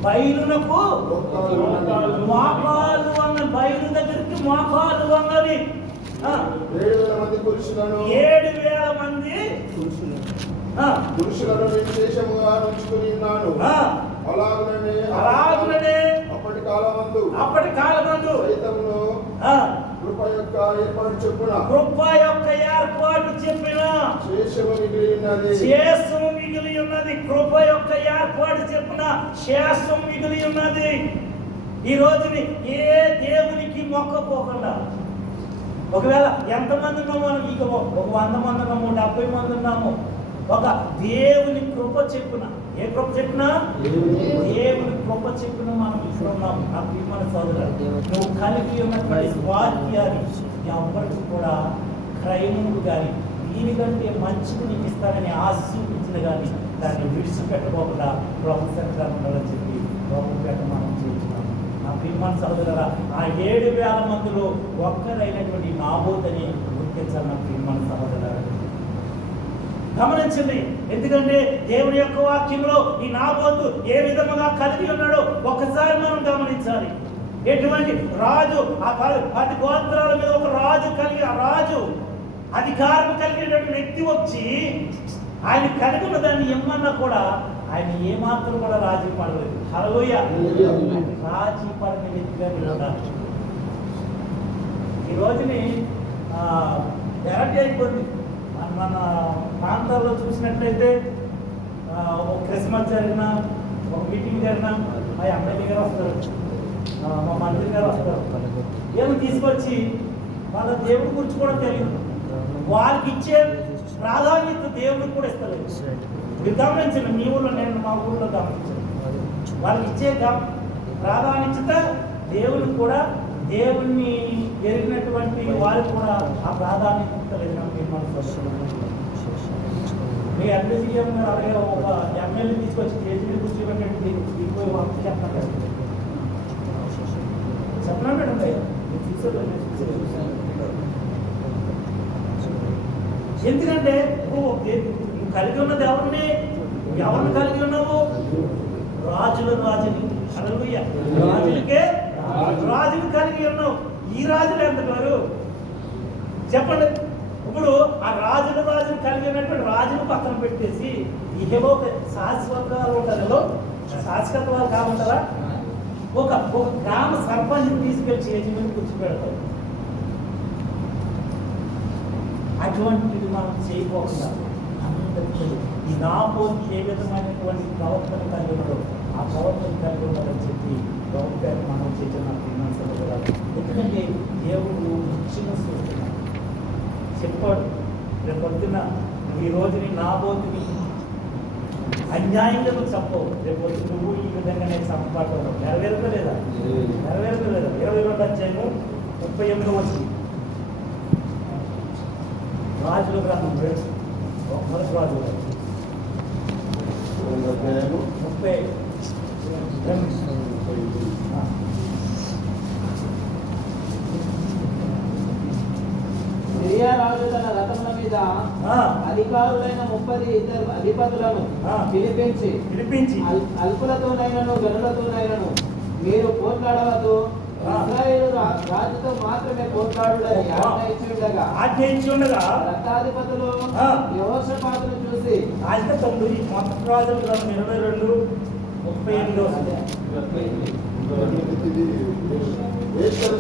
బయలునకు మోకాలు వంగ, బయలు దగ్గరికి మోకాలు వంగని 7,000 మంది పురుషులను, 7,000 మంది పురుషులను విశేషముగా ఉంచుకుని ఉన్నాను. అలాగుననే అప్పటి కాలమందు సైతమును కృప యొక్క ఏర్పాటు చెప్పిన శేషము మిగిలి ఉన్నది. కృప యొక్క ఏర్పాటు చెప్పిన శేషం మిగిలి ఉన్నది. ఈ రోజుని ఏ దేవునికి మొక్కపోకుండా, ఒకవేళ ఎంతమంది ఉన్నామో మనం, ఇక ఒక 100 మంది ఉన్నాము, 70 మంది ఉన్నాము, ఒక దేవుని కృప చెప్పున, ఏ కృప చెప్పిన? దేవుని కృప చెప్పిన మనం ఇక్కడ ఉన్నాము. నా ప్రియమైన సోదరుడు, నువ్వు కలిగి ఉన్నటువంటి వాక్యాన్ని ఎవరికి కూడా క్రైముడు కానీ దీనికంటే మంచిది నీకు ఇస్తానని ఆశీర్వదించిన కానీ దాన్ని విడిచిపెట్టుకోకుండా ప్రభు సన్నిధిలో ఉండాలని చెప్పి ప్రభు పెట్ట మనం చేస్తున్నాము. నా ప్రియమైన సోదరులారా, ఆ 7,000 మందిలో ఒక్కరైనటువంటి నాబోతుని గుర్తించాలి. నా ప్రియమైన సోదరులారా, గమనించండి. ఎందుకంటే దేవుని యొక్క వాక్యంలో ఈ నాబోతు ఏ విధముగా కలిగి ఉన్నాడో ఒకసారి మనం గమనించాలి. ఎటువంటి రాజు, ఆ 10 గోత్రాల మీద ఒక రాజు కలిగి, ఆ రాజు అధికారం కలిగినటువంటి వ్యక్తి వచ్చి ఆయన కలిగి ఉన్న దాన్ని ఇమ్మన్నా కూడా ఆయన ఏమాత్రం కూడా రాజీ పడలేదు. హల్లెలూయా. రాజీ పడని వ్యక్తిగా ఉండాలి. ఈ రోజుని వెరైటీ అయిపోయింది. మన ప్రాంతాల్లో చూసినట్లయితే ఒక క్రిస్మస్ జరిగినా, ఒక మీటింగ్ జరిగినా మా ఎమ్మెల్యే గారు వస్తారు, మా మంత్రి గారు వస్తారు. ఏమో తీసుకొచ్చి వాళ్ళ దేవుడి గురించి కూడా తెలియదు, వాళ్ళకి ఇచ్చే ప్రాధాన్యత దేవుడికి కూడా ఇస్తలేదు. మీరు గమనించండి, మీ ఊళ్ళో, నేను మా ఊళ్ళో గమనించాను, వాళ్ళకి ఇచ్చే ప్రాధాన్యత దేవుడికి కూడా, దేవుణ్ణి ఎరిగినటువంటి వారికి కూడా ఆ ప్రాధాన్యత లేదు. మీ అన్ని సీఎం గారు అలాగే ఒక ఎమ్మెల్యే తీసుకొచ్చి కేజీని కూర్చోబెట్టి దిగిపోయి వాళ్ళకి చెప్పండి మేడం. ఎందుకంటే నువ్వు కలిగి ఉన్నది ఎవరిని కలిగి ఉన్నావు? రాజుని. హల్లెలూయా. రాజులకే రాజుని కలిగి ఉన్నావు. ఈ రాజులు ఎంత గారు చెప్పండి. ఇప్పుడు ఆ రాజును కలిగినటువంటి రాజును పక్కన పెట్టేసి ఏవో శాశ్వతలు ఉంటారు, శాశ్వత వాళ్ళు కామంటారా? ఒక గ్రామ సర్పంచ్ని తీసుకెళ్ళి చేతి మీద కూర్చోబెడతారు. అటువంటిది మనం చేయకపోకుండా అందరికీ ఈ నాపోకి ఏ విధమైనటువంటి ప్రవర్తన కలిగి ఉన్నాడో ఆ ప్రవర్తన కలిగి ఉండాలని చెప్పి ప్రభుత్వాన్ని మనం చేయడం కదా. ఎందుకంటే దేవుడు ఇచ్చిన సూచన చెప్పాడు, రేపు పొద్దున్న ఈ రోజుని నాబోతుని అన్యాయంగా నువ్వు చంపవు, రేపు నువ్వు ఈ విధంగా నేను చంపబడ్డావు. నెరవేరుకోలేదా? 22 అధ్యాయము 38 వచ్చి రాజుల గ్రంథం మొదటి రాజు 30 సిరియా రాజు తన రథముల మీద అధికారులైన 30 ఇద్దరు అధిపతులను పిలిపించి అల్పులతోనైనను గనులతోనైనను మీరు పోట్లాడవద్దు, ఇశ్రాయేలు రాజుతో మాత్రమే పోట్లాడుడని ఆజ్ఞయించి ఉండగా రథాధిపతులు యెహోషాపాతును చూసి మొదటి రాజుల గ్రంథం 22:38 వేశ్యలు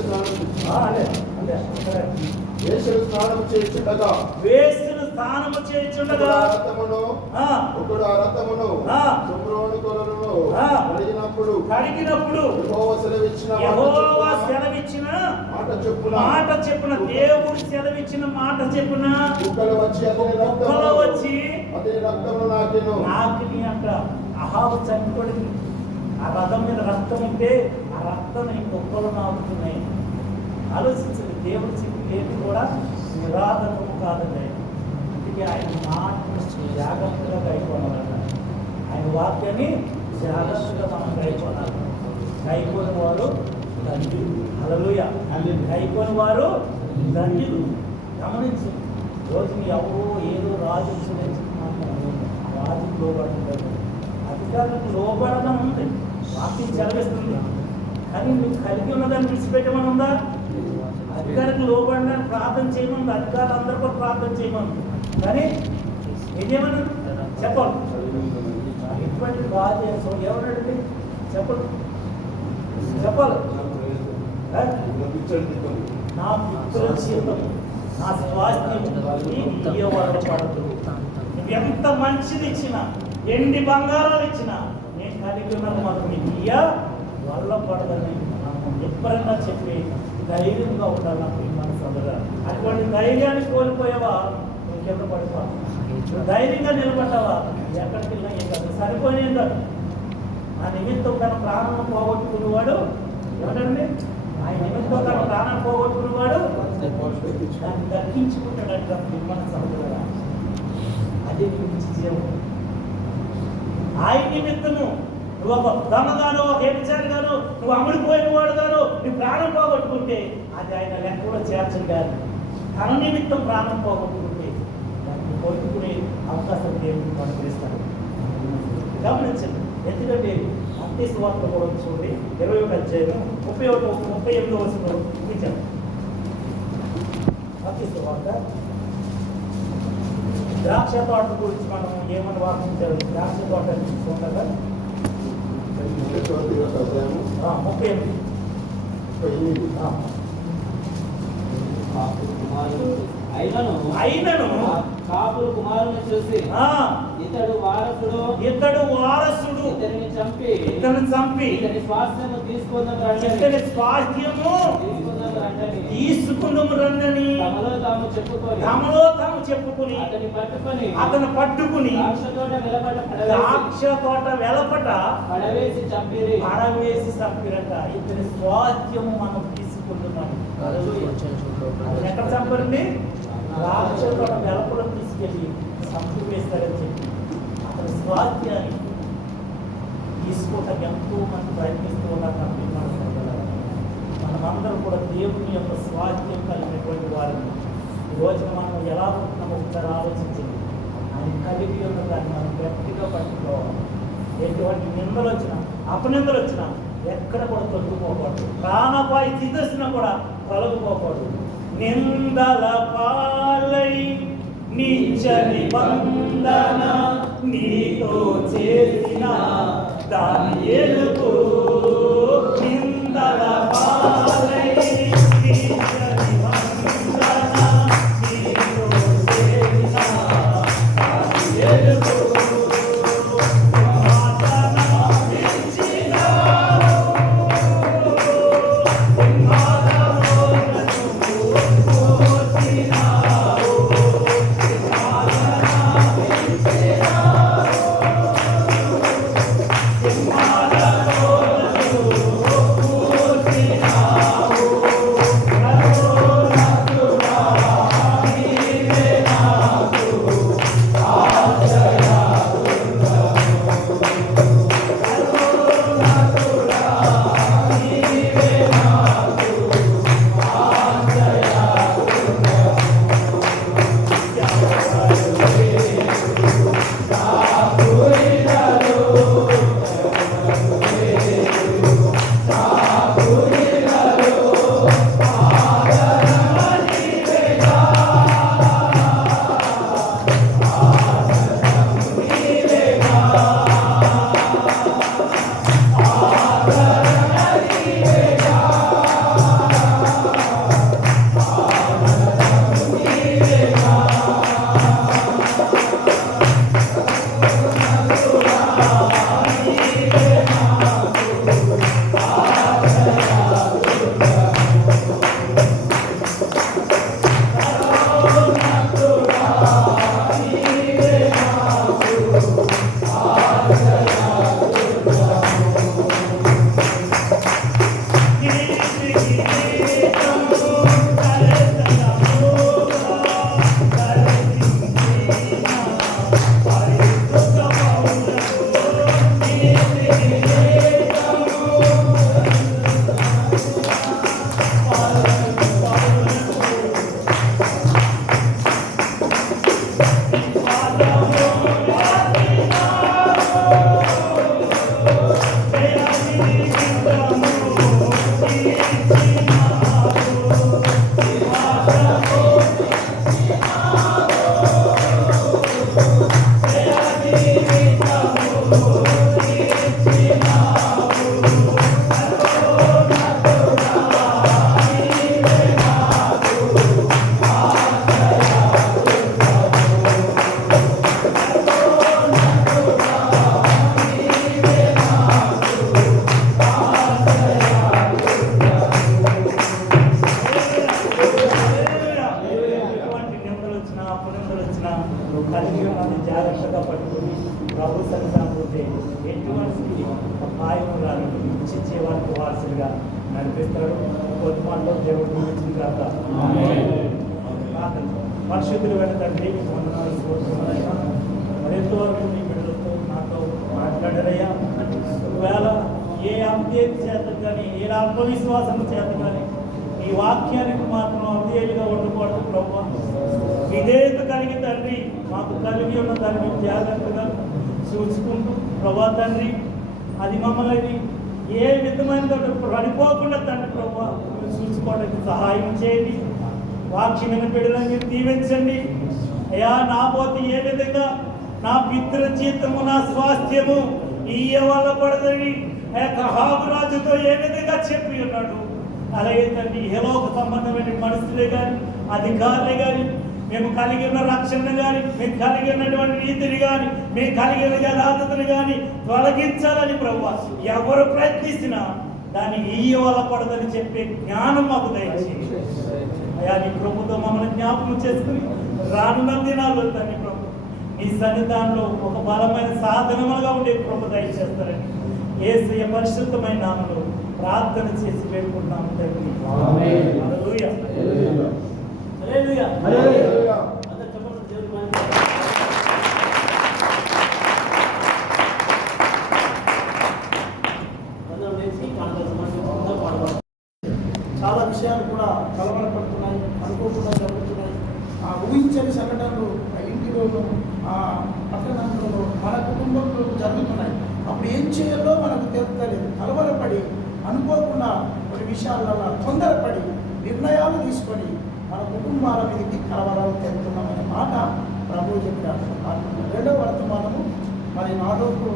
స్నానము చేయుచుండగా ఒకడు ఆ రథమును శుభ్రమును కొలను కడిగినప్పుడు యెహోవా సెలవిచ్చిన మాట చెప్పున దేవుడు సెలవిచ్చిన మాట చెప్పున కుక్కలు వచ్చి అతని రక్తమును నాకిని అంట. అహాబు చనిపోయింది, ఆ రథం మీద రక్తం ఉంటే ఆ రక్తం కుక్కలు నాకుతున్నాయి. ఆలోచించండి, దేవుడు చెప్పేది కూడా నిరాధకము కాదండి. అందుకే ఆయన మాటను జాగ్రత్తగా కైకొనాలట. ఆయన వాక్యాన్ని జాగ్రత్తగా మనం కైకొనాలి. కైకొని వారు ధన్యులు. హల్లెలూయా. కైకొని వారు ధన్యులు. గమనించి రోజుని ఎవరో ఏదో రాజు రాజుకు లోబడుతుంది, అధికారులకు లోబడడం ఉంది, వాక్యం చదివిస్తుంది. కానీ నువ్వు కలిగి ఉన్నదాన్ని విడిచిపెట్టమని ఉందా? అధికారికి లోబడడానికి ప్రార్థన చేయమంది, అధికారులు అందరూ కూడా ప్రార్థన చేయమంది. కానీ ఏమని చెప్పాలి? ఎటువంటి బాధ ఎవరండి చెప్పాలి? నా మిత్రుల జీవితం, నా స్వాస్థ్యం పడదు. నువ్వు ఎంత మంచిది ఇచ్చినా, ఎండి బంగారాలు ఇచ్చినా, నేను కలిగి ఉన్నాను మాత్రం ఇయ్య వల్ల పడదని ఎప్పుడైనా చెప్పి ధైర్యంగా ఉండాలి. నాకు మనసు అందగా అటువంటి ధైర్యాన్ని కోల్పోయావా నువ్వు కింద పడిపో. ధైర్యంగా నిలబడ్డావా ఎక్కడికి వెళ్ళినా ఏం కాదు, సరిపోయిన కాదు. ఆ నిమిత్తం తన ప్రాణం పోగొట్టుకునేవాడు ఎవరండి? ఆయన నిమిత్తం తన ప్రాణం పోగొట్టుకునేవాడు దాన్ని దక్కించుకుంటాడంట. మనసు అందగా అదే గురించి జీవం. ఆయన నిమిత్తము నువ్వు ఒక దొంగగానో వ్యభిచారిగానో నువ్వు అమ్ముడిపోయిన వాడుగానో నువ్వు ప్రాణం పోగొట్టుకుంటే అది ఆయన లెక్కలో చేర్చడు కాదు. తన నిమిత్తం ప్రాణం పోగొట్టుకుంటే దాన్ని కొట్టుకునే అవకాశం దేవుడు అనుగ్రహిస్తాడు. గమనించండి, ఎందుకంటే మత్తయి సువార్త కూడా చూడండి 21 అధ్యాయం 38 వచనం ముగించాను. మత్తయి సువార్త ద్రాక్ష తోట గురించి మనం ఏమని వార్తించారు? ద్రాక్ష తోట చూడగా 38 అయినను కాపురు కుమారుని చూసి ఇతడు వారసుడు ఇతని చంపి ఇతని స్వాస్థ్యము తీసుకుందాము రండని తమలో తాము చెప్పుకొని అతను పట్టుకుని ద్రాక్ష తోట వెలపట పడవేసి చంపిరట. ఇతని స్వాస్థ్యము మనం తీసుకుంటున్నాము. ఎక్కడ చంపరండి? ద్రాక్ష తోట వెలపడం తీసుకెళ్ళి చంపివేస్తారని చెప్పి అతని స్వాస్థ్యాన్ని తీసుకోవటానికి ఎంతో మంది ప్రయత్నిస్తూ ఉన్నారు. మనమందరం కూడా దేవుని యొక్క స్వాస్థ్యం కలిగినటువంటి వారిని ఈ రోజున మనం ఎలా ఉంటున్నామో ఒకసారి ఆలోచించండి. ఆయన కలిగి ఉన్న దాన్ని మనం గట్టిగా పట్టుకోవాలి. ఎటువంటి నిందలు వచ్చినా అపనిందలు వచ్చినా ఎక్కడ కూడా తొలగిపోకూడదు. ప్రాణాపాయ స్థితి వచ్చినా కూడా తొలగిపోకూడదు. నిందల పాలై నిత్య నిబంధన నీతో చేసిన దానియేలుకు నిందల పాలై నిత్య నిబంధన నీతో చేసిన దానియేలుకు జాగ్రత్తగా పట్టుకుని ప్రభు సన్నిధానంలోకి ఎటువంటి అపాయం రాని ఇచ్చే వారికి వారసులుగా నడిపిస్తాడు. కొద్ది మాటలో దేవుడు గురించిన తర్వాత పరిశుద్ధులు వెళ్ళండి. మరింతవరకు మీ బిడ్డలతో నాతో మాట్లాడారయ్యా. ఒకవేళ ఏ అవిధేయత చేత కానీ ఏ ఆత్మవిశ్వాసం చేత కానీ ఈ వాక్యానికి మాత్రం అవిధేయులుగా ఉండకూడదు ప్రభు. విధేయత కలిగి తండ్రి మాకు కలిగి ఉన్న దాన్ని జాగ్రత్తగా చూసుకుంటూ ప్రభా తండ్రి అది మమ్మల్ని ఏ విధమైన పడిపోకుండా తండ్రి ప్రభా చూసుకోవడానికి సహాయం చేయండి. వాక్యమైన బిడ్డలను మీరు దీవించండి అయ్యా. నా పోతే ఏ విధంగా నా పితృ జీతము నా స్వాస్థ్యము ఇయ్య వల్ల పడదని హాబురాజుతో ఏ విధంగా చెప్పి ఉన్నాడు, అలాగే తండ్రి ఏలోక సంబంధమైన మనుషులే కానీ అధికారులే కానీ మేము కలిగి ఉన్న రక్షణ కానీ మేము కలిగి ఉన్నటువంటి నీతిని కానీ మేము కలిగి ఉన్న యథార్థతను కానీ తొలగించాలని ప్రభు ఎవరు ప్రయత్నించినా దాన్ని ఇయ్య వల్ల పడదని చెప్పే జ్ఞానం మాకు దయచేసి అయ్యా. నీ ప్రభుతో మమ్మల్ని జ్ఞాపకం చేసుకుని రానున్న దినాల్లో తండ్రి ప్రభు నీ సన్నిధానంలో ఒక బలమైన సాధనములుగా ఉండే ప్రభు దయచేస్తారని యేసయ్య పరిశుద్ధమైన నామములో ప్రార్థన చేసి వేడుకుంటున్నాము తండ్రి. హల్లెలూయా హల్లెలూయా హల్లెలూయా. అందరూ చెప్పండి దేవుని చాలా విషయాలు కూడా కలవరపడుతున్నాయి, అనుకోకుండా జరుగుతున్నాయి. ఆ ఊహించని సంఘటనలు ఆ ఇంటిలోనూ ఆ పట్టణంలోనూ మన కుటుంబంలో జరుగుతున్నాయి. అప్పుడు ఏం చేయాలో మనకు తెలుస్తలేదు. కలవరపడి అనుకోకుండా కొన్ని విషయాలలో తొందరపడి నిర్ణయాలు తీసుకొని మన కుటుంబాల మీదకి కలవరాలు తెస్తున్నామనే మాట ప్రభువు చెప్పాడు. రెండవ వర్తమానము మరి నాదోకు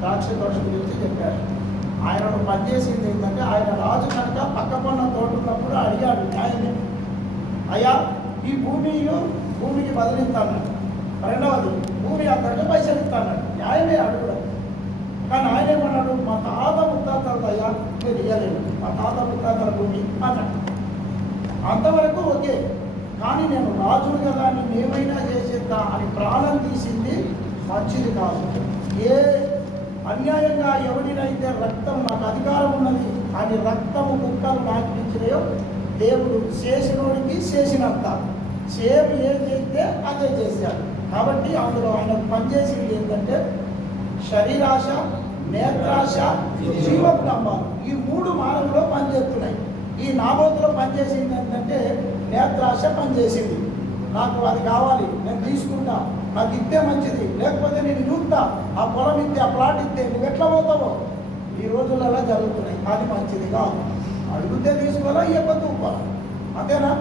ద్రాక్ష దోష గురించి చెప్పాడు. ఆయనను పనిచేసింది ఏంటంటే, ఆయన రాజు కనుక పక్క పన్న తోట ఉన్నప్పుడు అడిగాడు న్యాయమే, అయ్యా ఈ భూమికి బదిలిస్తాను. రెండవది భూమి అందరికీ పైసలు ఇస్తాను. న్యాయమే అడుగుడు. కానీ ఆయన ఏమన్నాడు, మా తాత ముత్తాతలు అయ్యా మీరు ఇయ్యలేదు, మా తాత ముత్తాతల భూమి అన్నాడు. అంతవరకు ఓకే, కానీ నేను రాజును కదా నేను ఏమైనా చేసేద్దా అని ప్రాణం తీసింది మంచిది కాదు. ఏ అన్యాయంగా ఎవరినైతే రక్తం నాకు అధికారం ఉన్నది అని రక్తము ముక్కలు నాకు ఇచ్చినాయో దేవుడు చేసినోడికి చేసినంత సేమ్ ఏం చేస్తే అదే చేశాడు. కాబట్టి అందులో ఆయన పనిచేసింది ఏంటంటే శరీరాశ, నేత్రాశ, జీవపు డంబాలు, ఈ 3 మార్గంలో పనిచేస్తున్నాయి. ఈ నాబోతులో పనిచేసింది ఏంటంటే నేత్రాశ పనిచేసింది. నాకు అది కావాలి, నేను తీసుకుంటా, నాకు ఇస్తే మంచిది, లేకపోతే నేను చూస్తా, ఆ పొలం ఇస్తే, ఆ ప్లాట్ ఇస్తే నువ్వు ఎట్లా పోతావో ఈ రోజులలో జరుగుతున్నాయి. అది మంచిది కాదు. అడిగితే తీసుకోవాలా, ఇవ్వకపోతే ఊపాలా, అంతేనా?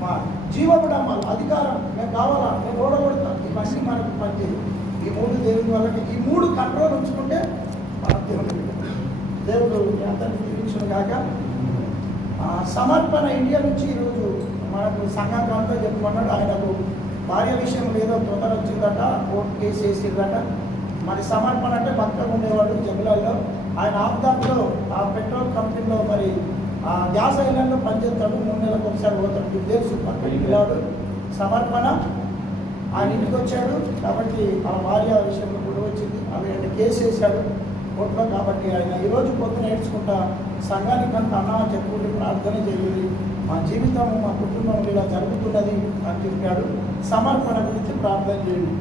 మా జీవపు డంబాలు, అధికారం, నేను కావాలా, నేను ఓడగొడతా, ఇవన్నీ మనకు మంచిది. ఈ 3 దేవుని వాళ్ళకి ఈ 3 కంట్రోల్ ఉంచుకుంటే మనం దేవుడు ఎంతని దీవించును కాక. సమర్పణ ఇండియా నుంచి ఈరోజు మనకు సంఘాంతో చెప్పుకున్నాడు. ఆయనకు భార్య విషయం ఏదో తొందర వచ్చిందట, కోర్టు కేసు వేసిందట. మరి సమర్పణ అంటే భక్తులు ఉండేవాడు జంగులాల్లో. ఆయన ఆఫ్దాన్లో ఆ పెట్రోల్ కంపెనీలో మరి ఆ గ్యాస్ ఐలాండ్లో పనిచేస్తాడు. 3 నెలలకు ఒకసారి పోతాడు. మీకు తెలుసు, పక్కన పిల్లాడు సమర్పణ. ఆయన ఇంటికి వచ్చాడు కాబట్టి ఆ భార్య విషయంలో కూడా వచ్చింది. ఆమె కేసు వేశాడు కోర్టులో. కాబట్టి ఆయన ఈరోజు పొద్దున నేర్చుకుంటా సంఘానికి అంత అన్నా చెప్పుకుంటూ ప్రార్థన చేయాలి, మా జీవితం మా కుటుంబం ఇలా జరుగుతున్నది అని చెప్పాడు. సమర్పణ గురించి ప్రార్థన చేయండి.